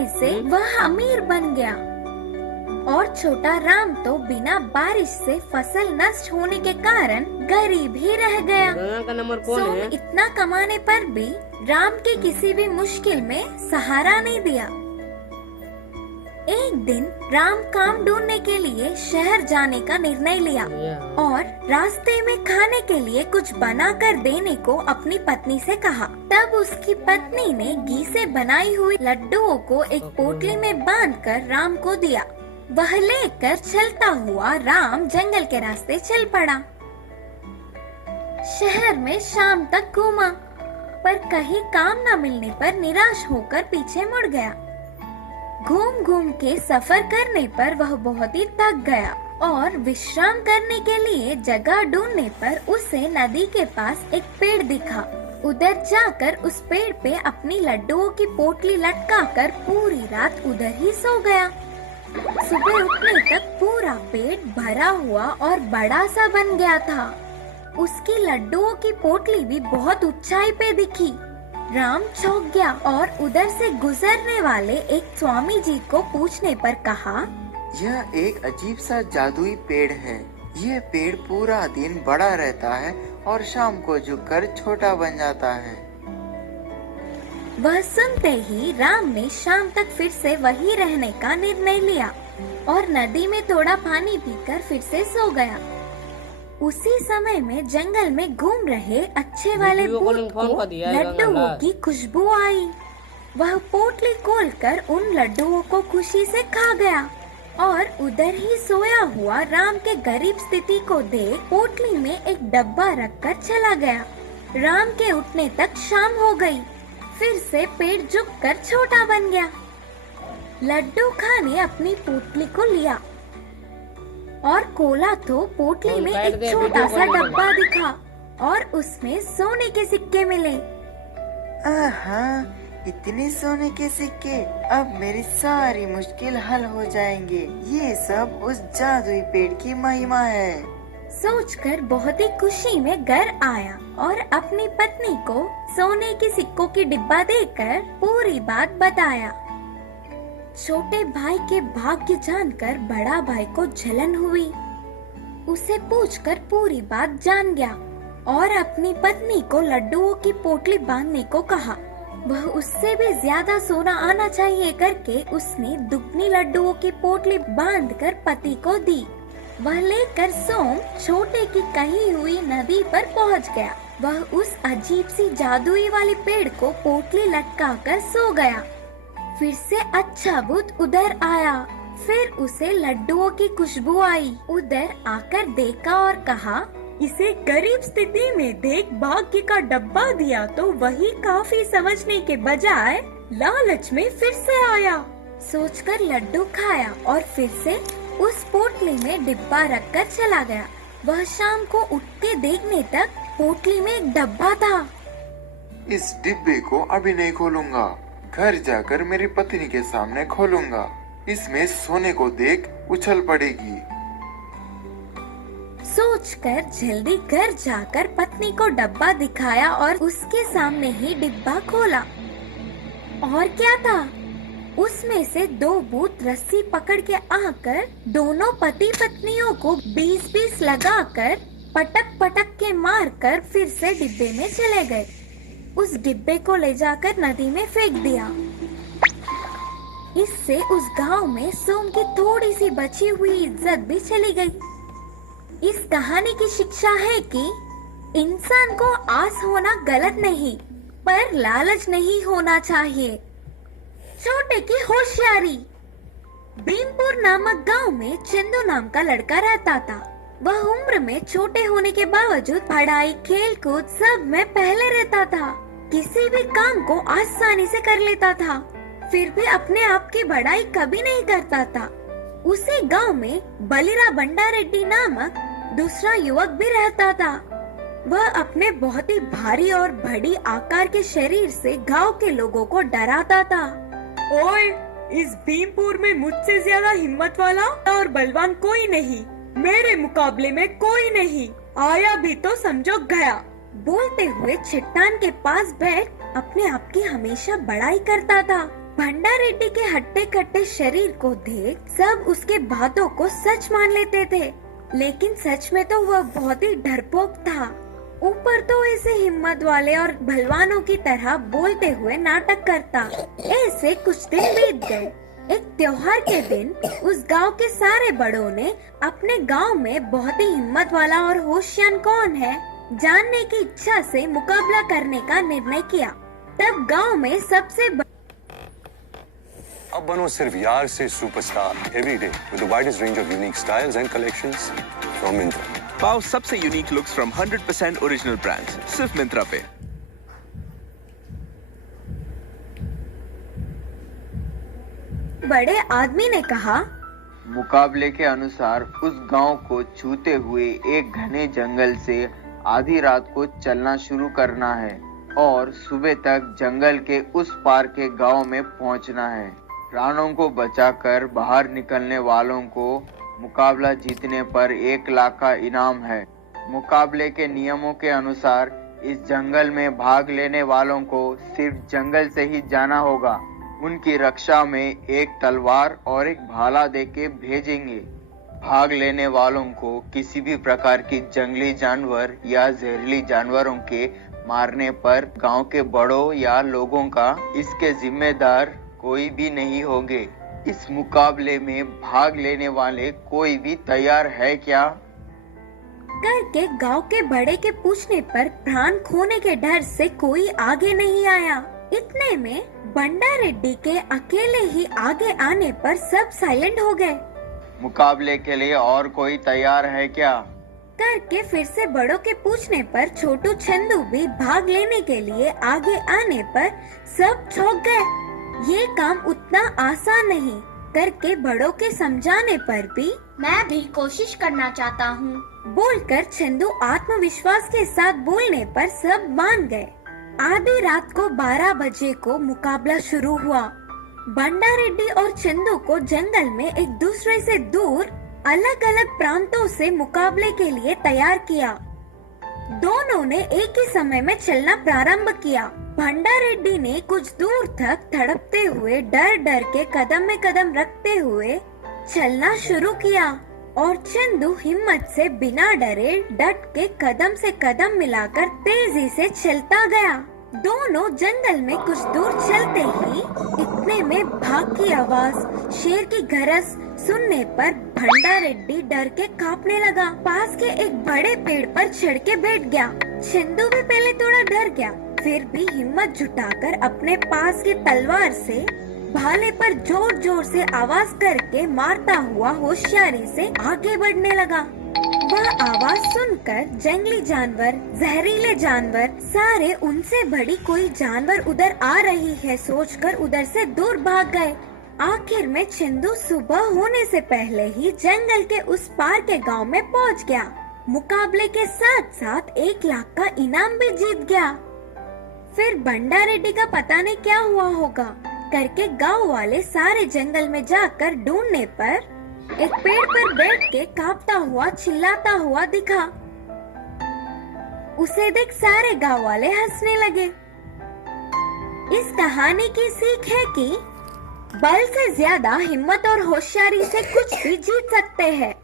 होने से वह अमीर बन गया और छोटा राम तो बिना बारिश से फसल नष्ट होने के कारण गरीब ही रह गया। गंगा का नंबर कौन सोम है? इतना कमाने पर भी राम की किसी भी मुश्किल में सहारा नहीं दिया। एक दिन राम काम ढूंढने के लिए शहर जाने का निर्णय लिया और रास्ते में खाने के लिए कुछ बना कर देने को अपनी पत्नी से कहा। तब उसकी पत्नी ने घी से बनाई हुई लड्डुओं को एक पोटली में बांधकर राम को दिया। वह लेकर चलता हुआ राम जंगल के रास्ते चल पड़ा। शहर में शाम तक घूमा, पर कहीं काम न मिलने पर निराश होकर पीछे मुड़ गया। घूम घूम के सफर करने पर वह बहुत ही थक गया और विश्राम करने के लिए जगह ढूंढने पर उसे नदी के पास एक पेड़ दिखा। उधर जाकर उस पेड़ पे अपनी लड्डुओं की पोटली लटकाकर पूरी रात उधर ही सो गया। सुबह उठने तक पूरा पेट भरा हुआ और बड़ा सा बन गया था। उसकी लड्डुओं की पोटली भी बहुत ऊंचाई पे दिखी। राम चौंक गया और उधर से गुजरने वाले एक स्वामी जी को पूछने पर कहा, यह एक अजीब सा जादुई पेड़ है। यह पेड़ पूरा दिन बड़ा रहता है और शाम को झुककर छोटा बन जाता है। वह सुनते ही राम ने शाम तक फिर से वही रहने का निर्णय लिया और नदी में थोड़ा पानी पीकर फिर से सो गया। उसी समय में जंगल में घूम रहे अच्छे वाले भूत को लड्डुओं की खुशबू आई। वह पोटली खोलकर उन लड्डुओं को खुशी से खा गया और उधर ही सोया हुआ राम के गरीब स्थिति को देख पोटली में एक डब्बा रखकर चला गया। राम के उठने तक शाम हो गई। फिर से पेट झुककर छोटा बन गया। लड्डू खाने अपनी पोटली को लिया और खोला तो पोटली में एक छोटा सा डब्बा दिखा और उसमें सोने के सिक्के मिले। आहा, इतने सोने के सिक्के! अब मेरी सारी मुश्किल हल हो जाएंगे। ये सब उस जादुई पेड़ की महिमा है। सोचकर बहुत ही खुशी में घर आया और अपनी पत्नी को सोने के सिक्कों की डिब्बा देकर पूरी बात बताया। छोटे भाई के भाग्य जानकर बड़ा भाई को जलन हुई। उसे पूछकर पूरी बात जान गया और अपनी पत्नी को लड्डुओं की पोटली बांधने को कहा। वह उससे भी ज्यादा सोना आना चाहिए करके उसने दुगनी लड्डुओं की पोटली बांधकर पति को दी। वह लेकर सोम छोटे की कही हुई नदी पर पहुंच गया। वह उस अजीब सी जादुई वाली पेड़ को पोटली लटकाकर सो गया। फिर से अच्छा भूत उधर आया। फिर उसे लड्डुओं की खुशबू आई। उधर आकर देखा और कहा, इसे गरीब स्थिति में देख भाग्य का डब्बा दिया तो वही काफी समझने के बजाय लालच में फिर से आया। सोचकर लड्डू खाया और फिर से उस पोटली में डिब्बा रखकर चला गया। वह शाम को उठ के देखने तक पोटली में एक डब्बा था। इस डिब्बे को अभी नहीं खोलूंगा। घर जाकर मेरी पत्नी के सामने खोलूंगा। इसमें सोने को देख उछल पड़ेगी। सोचकर जल्दी घर जाकर पत्नी को डब्बा दिखाया और उसके सामने ही डिब्बा खोला। और क्या था? उसमें से दो भूत रस्सी पकड़ के आकर दोनों पति पत्नियों को 20-20 लगाकर पटक पटक के मारकर फिर से डिब्बे में चले गए। उस डिब्बे को ले जाकर नदी में फेंक दिया। इससे उस गांव में सोम की थोड़ी सी बची हुई इज्जत भी चली गई। इस कहानी की शिक्षा है कि इंसान को आस होना गलत नहीं, पर लालच नहीं होना चाहिए। छोटे की होशियारी। भीमपुर नामक गांव में चंदू नाम का लड़का रहता था। वह उम्र में छोटे होने के बावजूद पढ़ाई, खेल कूद सब में पहले रहता था। किसी भी काम को आसानी से कर लेता था, फिर भी अपने आप की बड़ाई कभी नहीं करता था। उसी गांव में बलिरा बंडा रेड्डी नामक दूसरा युवक भी रहता था। वह अपने बहुत ही भारी और बड़ी आकार के शरीर से गांव के लोगों को डराता था। ओए, इस भीमपुर में मुझसे ज्यादा हिम्मत वाला और बलवान कोई नहीं। मेरे मुकाबले में कोई नहीं। आया भी तो समझो गया। बोलते हुए चट्टान के पास बैठ अपने आप की हमेशा बड़ाई करता था। भंडारेड्डी के हट्टे कट्टे शरीर को देख सब उसके बातों को सच मान लेते थे, लेकिन सच में तो वह बहुत ही डरपोक था। ऊपर तो ऐसे हिम्मत वाले और भलवानों की तरह बोलते हुए नाटक करता। ऐसे कुछ दिन बीत गए। एक त्योहार के दिन उस गांव के सारे बड़ों ने अपने गांव में बहुत ही हिम्मत वाला और होशियार कौन है जानने की इच्छा से मुकाबला करने का निर्णय किया। तब गांव में सबसे अब बनो सिर्फ यार से superstar every day with the widest range of unique styles and collections from Myntra. पाओ सबसे unique looks from 100% original brands सिर्फ मिंत्रा पे। बड़े आदमी ने कहा, मुकाबले के अनुसार उस गांव को छूते हुए एक घने जंगल से आधी रात को चलना शुरू करना है और सुबह तक जंगल के उस पार के गांव में पहुंचना है। प्राणों को बचाकर बाहर निकलने वालों को मुकाबला जीतने पर 1 लाख का इनाम है। मुकाबले के नियमों के अनुसार इस जंगल में भाग लेने वालों को सिर्फ जंगल से ही जाना होगा। उनकी रक्षा में एक तलवार और एक भाला देके भेजेंगे। भाग लेने वालों को किसी भी प्रकार की जंगली जानवर या जहरीली जानवरों के मारने पर गांव के बड़ों या लोगों का इसके जिम्मेदार कोई भी नहीं होंगे। इस मुकाबले में भाग लेने वाले कोई भी तैयार है क्या? करके गांव के बड़े के पूछने पर प्राण खोने के डर से कोई आगे नहीं आया। इतने में भंडारेड्डी के अकेले ही आगे आने पर सब साइलेंट हो गए। मुकाबले के लिए और कोई तैयार है क्या? करके फिर से बड़ों के पूछने पर छोटू चंदू भी भाग लेने के लिए आगे आने पर सब चौंक गए। ये काम उतना आसान नहीं। करके बड़ों के समझाने पर भी मैं भी कोशिश करना चाहता हूँ, बोलकर चंदू आत्मविश्वास के साथ बोलने पर सब मान गए। आधी रात को 12 बजे को मुकाबला शुरू हुआ। भंडारेड्डी और चंदू को जंगल में एक दूसरे से दूर अलग अलग प्रांतों से मुकाबले के लिए तैयार किया। दोनों ने एक ही समय में चलना प्रारंभ किया। भंडारेड्डी ने कुछ दूर तक तड़पते हुए डर डर के कदम में कदम रखते हुए चलना शुरू किया और चंदू हिम्मत से बिना डरे डट के कदम से कदम मिलाकर तेजी से चलता गया। दोनों जंगल में कुछ दूर चलते ही इतने में भाग की आवाज, शेर की गरज सुनने पर भंडारेड्डी डर के कांपने लगा। पास के एक बड़े पेड़ पर चढ़ के बैठ गया। चंदू भी पहले थोड़ा डर गया, फिर भी हिम्मत जुटाकर अपने पास की तलवार से भाले पर जोर जोर से आवाज करके मारता हुआ होशियारी से आगे बढ़ने लगा। वह आवाज सुनकर जंगली जानवर, जहरीले जानवर सारे उनसे बड़ी कोई जानवर उधर आ रही है सोचकर उधर से दूर भाग गए। आखिर में चंदू सुबह होने से पहले ही जंगल के उस पार के गांव में पहुंच गया। मुकाबले के साथ साथ 1 लाख का इनाम भी जीत गया। फिर भंडारेड्डी का पता नहीं क्या हुआ होगा करके गांव वाले सारे जंगल में जाकर ढूंढने पर एक पेड़ पर बैठ के कांपता हुआ चिल्लाता हुआ दिखा। उसे देख सारे गांव वाले हंसने लगे। इस कहानी की सीख है कि बल से ज्यादा हिम्मत और होशियारी से कुछ भी जीत सकते हैं।